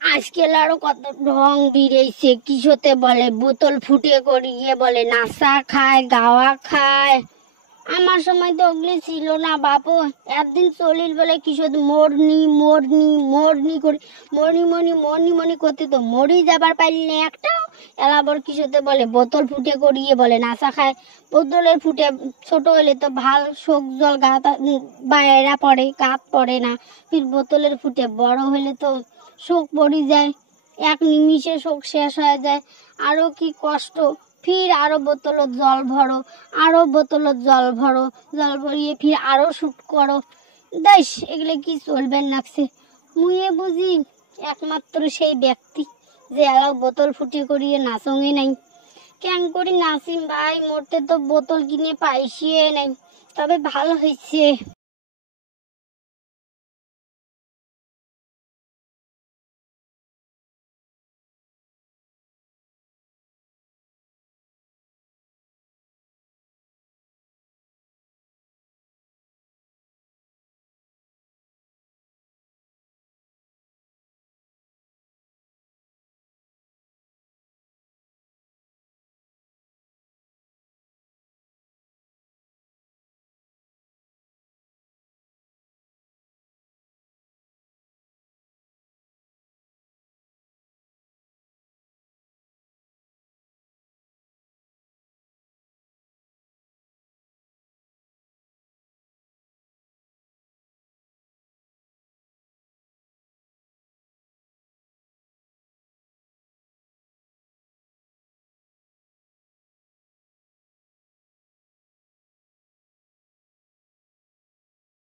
আজকাল আরো কত ঢং বেরিয়েছে, কিসতে বলে বোতল ফুটে করিয়ে বলে নাচা খায় গাওয়া খায়। আমার সময় তো ওগুলি ছিল না বাপু। একদিন চলিল বলে কিসত মরনি মরনি মরনি করে মরনি মরনি মরনি মরনি করতে তো মরি যাবার পাইলি না একটাও। এলাবর কিসতে বলে বোতল ফুটে করিয়ে বলে নাচা খায়। বোতলের ফুটে ছোট হলে তো ভাল শোক জল গাত বাইরা পড়ে, গাত পড়ে না। ফির বোতলের ফুটে বড় হলে তো শোক পড়ে যায়, এক নিমিষে শোক শেষ হয়ে যায়। আরো কি কষ্ট। ফির আরো বোতলত জল ভরো, আরো বোতলত জল ভরো, জল ভরিয়ে ফির আরো শুট করো। দেশ এগুলো কি চলবেন লাগছে। মুয়ে বুঝি একমাত্র সেই ব্যক্তি যে এলাও বোতল ফুটে করিয়ে নাচঙে নাই। কেন করি নাচিম ভাই, মরতে তো বোতল কিনে পাইছিয়ে নাই। তবে ভালো হয়েছে।